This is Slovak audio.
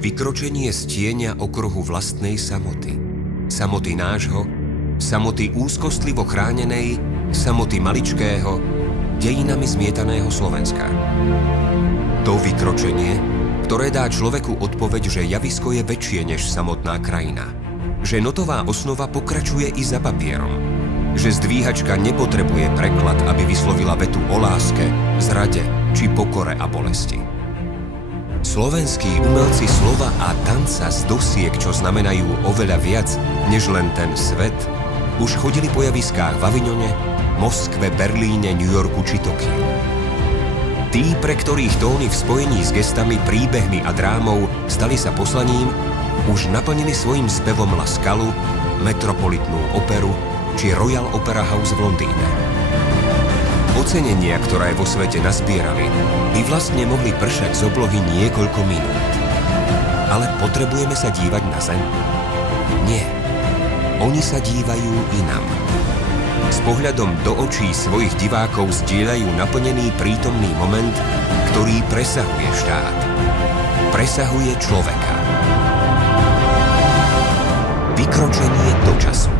Vykročenie z tieňa okruhu vlastnej samoty. Samoty nášho, samoty úzkostlivo chránenej, samoty maličkého, dejinami zmietaného Slovenska. To vykročenie, ktoré dá človeku odpoveď, že javisko je väčšie než samotná krajina. Že notová osnova pokračuje i za papierom. Že zdvíhačka nepotrebuje preklad, aby vyslovila vetu o láske, zrade či pokore a bolesti. Slovenskí umelci slova a tanca z dosiek, čo znamenajú oveľa viac než len ten svet, už chodili po javiskách v Avignone, Moskve, Berlíne, New Yorku či Tokiu. Tí, pre ktorých tóny v spojení s gestami, príbehmi a drámou stali sa poslaním, už naplnili svojim spevom La Scalu, Metropolitnú operu či Royal Opera House v Londýne. Ocenenia, ktoré vo svete nazbierali, by vlastne mohli pršať z oblohy niekoľko minút. Ale potrebujeme sa dívať na zem? Nie. Oni sa dívajú inam. S pohľadom do očí svojich divákov zdieľajú naplnený prítomný moment, ktorý presahuje štát. Presahuje človeka. Vykročenie do času.